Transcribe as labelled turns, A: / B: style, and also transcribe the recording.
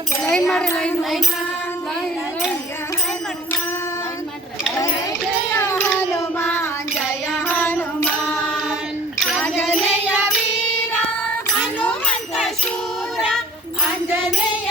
A: line
B: ಮಾಡ್ರಿ line line Hanuman ಜಯ ಹನುಮಾನ್ ಆಂಜನೇಯ ವೀರ ಹನುಮಂತ ಶೂರ ಆಂಜನೇಯ